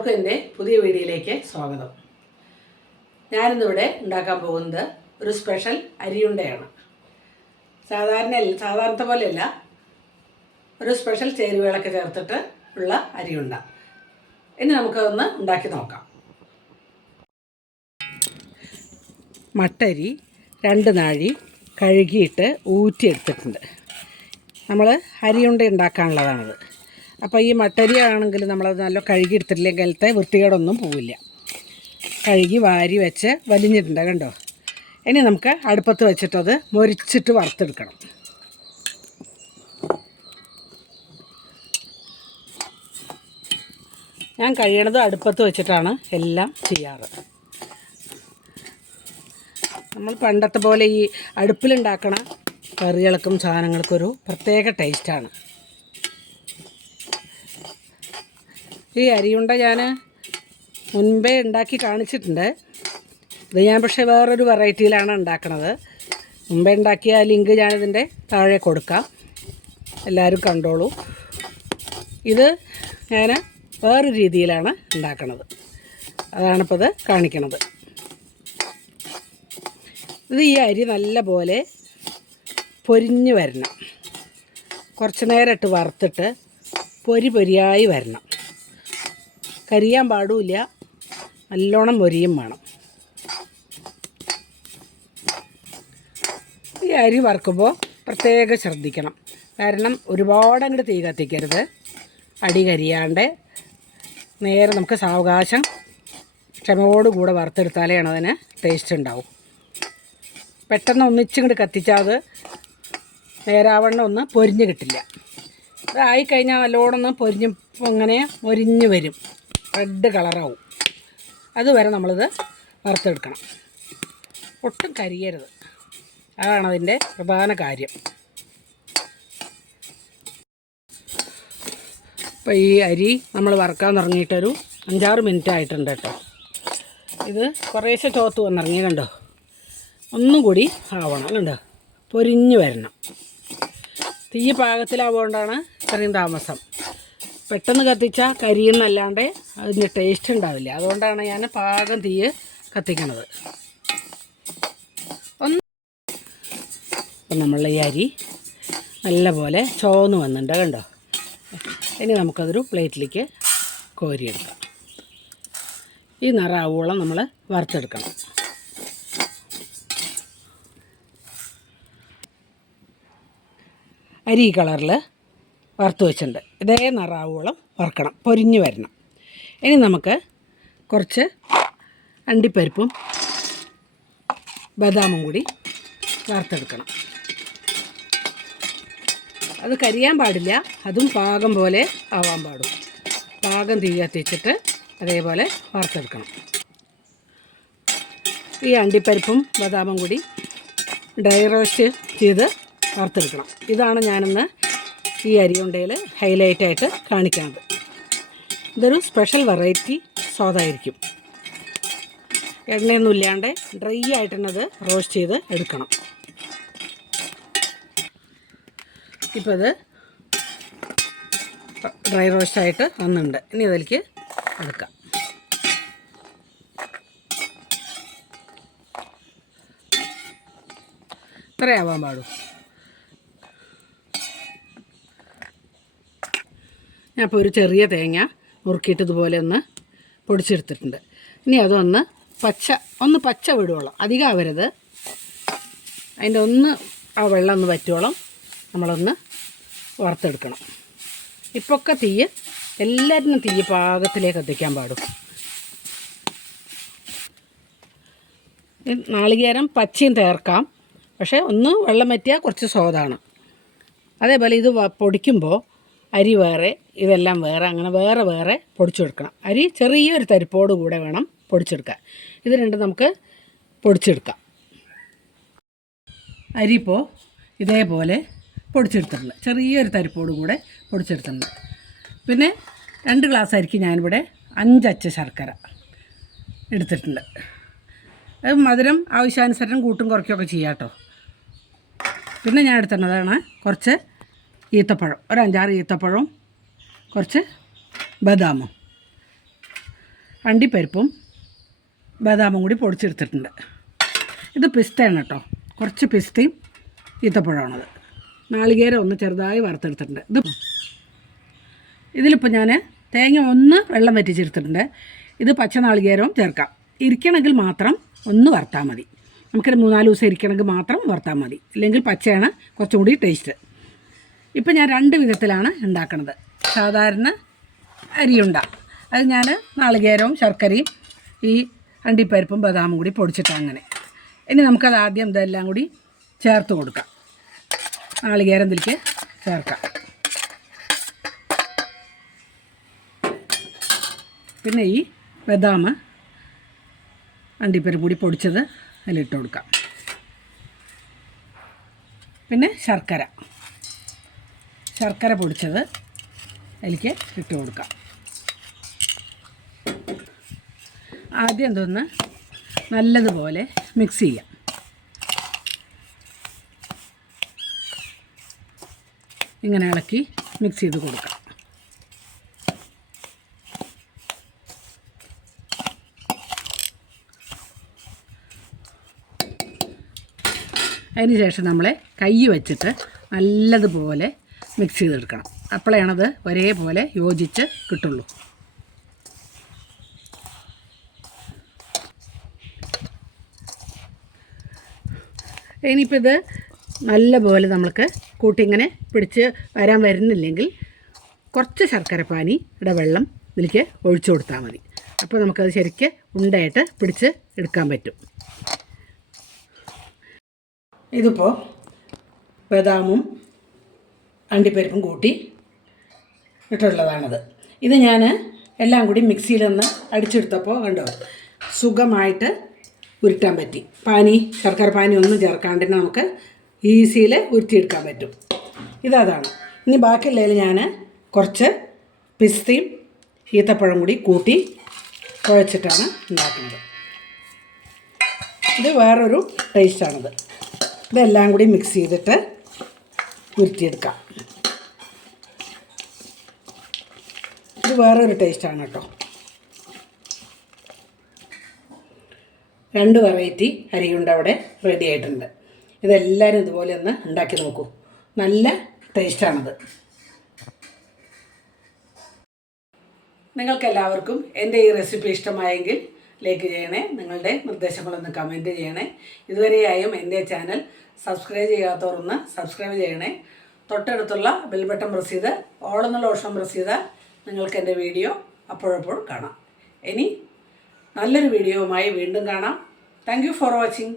എല്ലാവർക്കും എൻ്റെ പുതിയ വീഡിയോയിലേക്ക് സ്വാഗതം. ഞാനിന്നിവിടെ ഉണ്ടാക്കാൻ പോകുന്നത് ഒരു സ്പെഷ്യൽ അരിയുണ്ടയാണ്. സാധാരണത്തെ പോലെയല്ല, ഒരു സ്പെഷ്യൽ ചേരുവകളൊക്കെ ചേർത്തിട്ട് ഉള്ള അരിയുണ്ട. ഇനി നമുക്കതൊന്ന് ഉണ്ടാക്കി നോക്കാം. മട്ടരി 2 നാഴി കഴുകിയിട്ട് ഊറ്റിയെടുത്തിട്ടുണ്ട്. നമ്മൾ അരിയുണ്ട ഉണ്ടാക്കാനുള്ളതാണത്. അപ്പോൾ ഈ മട്ടരി ആണെങ്കിൽ നമ്മളത് നല്ല കഴുകിയെടുത്തിട്ടില്ലെങ്കിലത്തെ വൃത്തികേടൊന്നും പോവില്ല. കഴുകി വാരി വെച്ച് വലിഞ്ഞിട്ടുണ്ട്, കണ്ടോ. ഇനി നമുക്ക് അടുപ്പത്ത് വെച്ചിട്ടത് മൊരിച്ചിട്ട് വറുത്തെടുക്കണം. ഞാൻ കഴിയണത് അടുപ്പത്ത് വെച്ചിട്ടാണ് എല്ലാം ചെയ്യാറ്. നമ്മൾ പണ്ടത്തെ പോലെ ഈ അടുപ്പിലുണ്ടാക്കണ കറികൾക്കും സാധനങ്ങൾക്കൊരു പ്രത്യേക ടേസ്റ്റാണ്. ഈ അരിയുണ്ട ഞാൻ മുൻപേ ഉണ്ടാക്കി കാണിച്ചിട്ടുണ്ട്. ഇത് ഞാൻ പക്ഷേ വേറൊരു വെറൈറ്റിയിലാണ് ഉണ്ടാക്കണത്. മുമ്പേ ഉണ്ടാക്കിയ ലിങ്ക് ഞാനിതിൻ്റെ താഴെ കൊടുക്കാം, എല്ലാവരും കണ്ടോളൂ. ഇത് ഞാൻ വേറൊരു രീതിയിലാണ് ഉണ്ടാക്കണത്, അതാണിപ്പോൾ ഇത് കാണിക്കണത്. ഇത് ഈ അരി നല്ല പോലെ പൊരിഞ്ഞ് വരണം. കുറച്ച് നേരം ഇട്ട് വറുത്തിട്ട് പൊരിയായി വരണം. കരിയാൻ പാടില്ല, നല്ലോണം മൊരിയും വേണം. ഈ അരി വറുക്കുമ്പോൾ പ്രത്യേകം ശ്രദ്ധിക്കണം. കാരണം ഒരുപാട് അങ്ങോട്ട് തീ കത്തിക്കരുത്. അടി കരിയാണ്ട് നേരെ നമുക്ക് സാവകാശം ക്ഷമയോടുകൂടെ വറുത്തെടുത്താലേ അതിന് ടേസ്റ്റ് ഉണ്ടാവും. പെട്ടെന്ന് ഒന്നിച്ചിങ്ങോട്ട് കത്തിച്ചാൽ അത് നേരാവണ്ണം ഒന്ന് പൊരിഞ്ഞ് കിട്ടില്ല. ഇതായിക്കഴിഞ്ഞാൽ നല്ലോണം ഒന്ന് അങ്ങനെ മൊരിഞ്ഞ് വരും, റെഡ് കളറാവും. അതുവരെ നമ്മളിത് വറുത്തെടുക്കണം. ഒട്ടും കരിയരുത്, അതാണ് അതിൻ്റെ പ്രധാന കാര്യം. അപ്പോൾ ഈ അരി നമ്മൾ വറുക്കാൻ തുടങ്ങിയിട്ടൊരു 5-6 മിനിറ്റ് ആയിട്ടുണ്ട് കേട്ടോ. ഇത് കുറേശ്ശെ ചോത്ത് വന്നിറങ്ങി, കണ്ടോ. ഒന്നും കൂടി ആവണം, കണ്ടോ. പൊരിഞ്ഞ് വരണം. തീ പാകത്തിലാവുകൊണ്ടാണ് ഇത്രയും താമസം. പെട്ടെന്ന് കത്തിച്ചാൽ കരിയെന്നല്ലാണ്ട് അതിൻ്റെ ടേസ്റ്റ് ഉണ്ടാവില്ല. അതുകൊണ്ടാണ് ഞാൻ പാകം തീ കത്തിക്കണത്. അപ്പം നമ്മൾ ഈ അരി നല്ലപോലെ ചുവന്ന് വന്നിട്ടുണ്ട്, കണ്ടോ. ഇനി നമുക്കതൊരു പ്ലേറ്റിലേക്ക് കോരിയെടുക്കാം. ഈ നിറാവോളം നമ്മൾ വറുത്തെടുക്കണം. അരി ഈ കളറിൽ വറുത്ത് വെച്ചിട്ടുണ്ട്. ഇതേ നിറാവോളം വറുക്കണം, പൊരിഞ്ഞ് വരണം. ഇനി നമുക്ക് കുറച്ച് അണ്ടിപ്പരിപ്പും ബദാമും കൂടി വറുത്തെടുക്കണം. അത് കരിയാൻ പാടില്ല, അതും പാകം പോലെ ആവാൻ പാടും. പാകം തീ കത്തിച്ചിട്ട് അതേപോലെ വറുത്തെടുക്കണം. ഈ അണ്ടിപ്പരിപ്പും ബദാമും കൂടി ഡ്രൈ റോസ്റ്റ് ചെയ്ത് വറുത്തെടുക്കണം. ഇതാണ് ഞാനിന്ന് ഈ അരിയുണ്ടയിൽ ഹൈലൈറ്റായിട്ട് കാണിക്കുന്നത്. ഇതൊരു സ്പെഷ്യൽ വെറൈറ്റി സ്വാദായിരിക്കും. എണ്ണയൊന്നും ഇല്ലാണ്ട് ഡ്രൈ ആയിട്ട് തന്നെ അത് റോസ്റ്റ് ചെയ്ത് എടുക്കണം. ഇപ്പോൾ ഇത് ഡ്രൈ റോസ്റ്റായിട്ട് വന്നിട്ടുണ്ട്. ഇനി അതിലേക്ക് എടുക്കാം. ഇത്രയാവാൻ പാടും. ഞാനിപ്പോൾ ഒരു ചെറിയ തേങ്ങ നുറുക്കിയിട്ട് ഇതുപോലെ ഒന്ന് പൊടിച്ചെടുത്തിട്ടുണ്ട്. ഇനി അതൊന്ന് പച്ച വിടുവോളം, അധികം ആവരുത്. അതിൻ്റെ ആ വെള്ളം ഒന്ന് വറ്റുവോളം നമ്മളൊന്ന് വറുത്തെടുക്കണം. ഇപ്പൊക്കെ എല്ലാറ്റിനും തീ പാകത്തിലേക്ക് എത്തിക്കാൻ പാടും. നാളികേരം പച്ചയും ചേർക്കാം, പക്ഷേ ഒന്ന് വെള്ളം വറ്റിയാൽ കുറച്ച് സ്വാദാണ്. അതേപോലെ ഇത് പൊടിക്കുമ്പോൾ അരി വേറെ, ഇതെല്ലാം വേറെ, അങ്ങനെ വേറെ പൊടിച്ചെടുക്കണം. അരി ചെറിയൊരു തരിപ്പോട് കൂടെ വേണം പൊടിച്ചെടുക്കാൻ. ഇത് രണ്ടും നമുക്ക് പൊടിച്ചെടുക്കാം. അരി ഇപ്പോൾ ഇതേപോലെ പൊടിച്ചെടുത്തിട്ടുണ്ട്, ചെറിയൊരു തരിപ്പോട് കൂടെ പൊടിച്ചെടുത്തിട്ടുണ്ട്. പിന്നെ 2 ഗ്ലാസ് അരിക്ക് ഞാനിവിടെ 5 അച്ച് ശർക്കര എടുത്തിട്ടുണ്ട്. അത് മധുരം ആവശ്യാനുസരണം കൂട്ടും കുറയ്ക്കുകയൊക്കെ ചെയ്യാം കേട്ടോ. പിന്നെ ഞാൻ എടുത്തിട്ടുള്ളതാണ് കുറച്ച് ഈത്തപ്പഴം, ഒരു 5-6 ഈത്തപ്പഴവും കുറച്ച് ബദാമും. അണ്ടിപ്പരിപ്പും ബദാമും കൂടി പൊടിച്ചെടുത്തിട്ടുണ്ട്. ഇത് പിസ്തയാണ് കേട്ടോ, കുറച്ച് പിസ്തയും ഈത്തപ്പഴമാണത്. നാളികേരം ഒന്ന് ചെറുതായി വറുത്തെടുത്തിട്ടുണ്ട്. ഇതിലിപ്പോൾ ഞാൻ തേങ്ങ ഒന്ന് വെള്ളം വറ്റിച്ചെടുത്തിട്ടുണ്ട്. ഇത് പച്ച നാളികേരവും ചേർക്കാം. ഇരിക്കണമെങ്കിൽ മാത്രം ഒന്ന് വറുത്താൽ മതി. നമുക്കൊരു 3-4 ദിവസം ഇരിക്കണമെങ്കിൽ മാത്രം വറുത്താൽ മതി, ഇല്ലെങ്കിൽ പച്ചയാണ് കുറച്ചും കൂടി ടേസ്റ്റ്. ഇപ്പം ഞാൻ 2 വിധത്തിലാണ് ഉണ്ടാക്കുന്നത്. സാധാരണ അരിയുണ്ട, അത് ഞാൻ നാളികേരവും ശർക്കരയും ഈ അണ്ടിപ്പരിപ്പും ബദാമും കൂടി പൊടിച്ചിട്ട് അങ്ങനെ. ഇനി നമുക്കത് ആദ്യം ഇതെല്ലാം കൂടി ചേർത്ത് കൊടുക്കാം. നാളികേരം ഇതിലേക്ക് ചേർക്കാം. പിന്നെ ഈ ബദാം അണ്ടിപ്പരിപ്പ് കൂടി പൊടിച്ചത് അതിലിട്ട് കൊടുക്കാം. പിന്നെ ശർക്കര പൊടിച്ചത് അതിലേക്ക് ഇട്ട് കൊടുക്കാം. ആദ്യം എന്തോന്ന് നല്ലതുപോലെ മിക്സ് ചെയ്യാം. ഇങ്ങനെ ഇളക്കി മിക്സ് ചെയ്ത് കൊടുക്കാം. അതിന് ശേഷം നമ്മൾ കൈ വെച്ചിട്ട് നല്ലതുപോലെ മിക്സ് ചെയ്തെടുക്കണം. അപ്പോഴാണത് ഒരേപോലെ യോജിച്ച് കിട്ടുള്ളൂ. ഇനിയിപ്പോൾ ഇത് നല്ലപോലെ നമുക്ക് കൂട്ടിങ്ങനെ പിടിച്ച് വരാൻ വരുന്നില്ലെങ്കിൽ കുറച്ച് ശർക്കരപ്പാനിയുടെ വെള്ളം ഇതിലേക്ക് ഒഴിച്ചു കൊടുത്താൽ മതി. അപ്പോൾ നമുക്കത് ശരിക്ക് ഉണ്ടയായിട്ട് പിടിച്ച് എടുക്കാൻ പറ്റും. ഇതിപ്പോൾ ബദാമും അണ്ടിപ്പരിപ്പും കൂട്ടി ഇട്ടുള്ളതാണത്. ഇത് ഞാൻ എല്ലാം കൂടി മിക്സിയിലൊന്ന് അടിച്ചെടുത്തപ്പോൾ കണ്ടോ സുഖമായിട്ട് ഉരുട്ടാൻ പറ്റി. ശർക്കര പാനി ഒന്നും ചേർക്കാണ്ട് നമുക്ക് ഈസിയിൽ ഉരുട്ടിയെടുക്കാൻ പറ്റും. ഇതാണ്. ഇനി ബാക്കിയുള്ളതിൽ ഞാൻ കുറച്ച് പിസ്തയും ഈത്തപ്പഴം കൂടി കൂട്ടി കുഴച്ചിട്ടാണ് ഉണ്ടാക്കുന്നത്. ഇത് വേറൊരു ടേസ്റ്റാണിത്. ഇതെല്ലാം കൂടി മിക്സ് ചെയ്തിട്ട് ഉരുട്ടിയെടുക്കാം. ഇത് വേറൊരു ടേസ്റ്റാണ് കേട്ടോ. 2 വെറൈറ്റി അരിയുണ്ട അവിടെ റെഡി ആയിട്ടുണ്ട്. ഇതെല്ലാവരും ഇതുപോലെ ഒന്ന് ഉണ്ടാക്കി നോക്കൂ. നല്ല ടേസ്റ്റാണത്. നിങ്ങൾക്കെല്ലാവർക്കും എൻ്റെ ഈ റെസിപ്പി ഇഷ്ടമായെങ്കിൽ ലൈക്ക് ചെയ്യണേ. നിങ്ങളുടെ നിർദ്ദേശങ്ങളൊന്ന് കമൻറ്റ് ചെയ്യണേ. ഇതുവരെയായും എൻ്റെ ചാനൽ സബ്സ്ക്രൈബ് ചെയ്യാത്തവരൊന്ന് സബ്സ്ക്രൈബ് ചെയ്യണേ. തൊട്ടടുത്തുള്ള ബെൽ ബട്ടൺ പ്രസ് ചെയ്ത് ഓൾ എന്നുള്ള ഓപ്ഷൻ പ്രസ് ചെയ്താൽ നിങ്ങൾക്ക് എൻ്റെ വീഡിയോ അപ്പോഴപ്പോൾ കാണാം. ഇനി നല്ലൊരു വീഡിയോവുമായി വീണ്ടും കാണാം. Thank you for watching.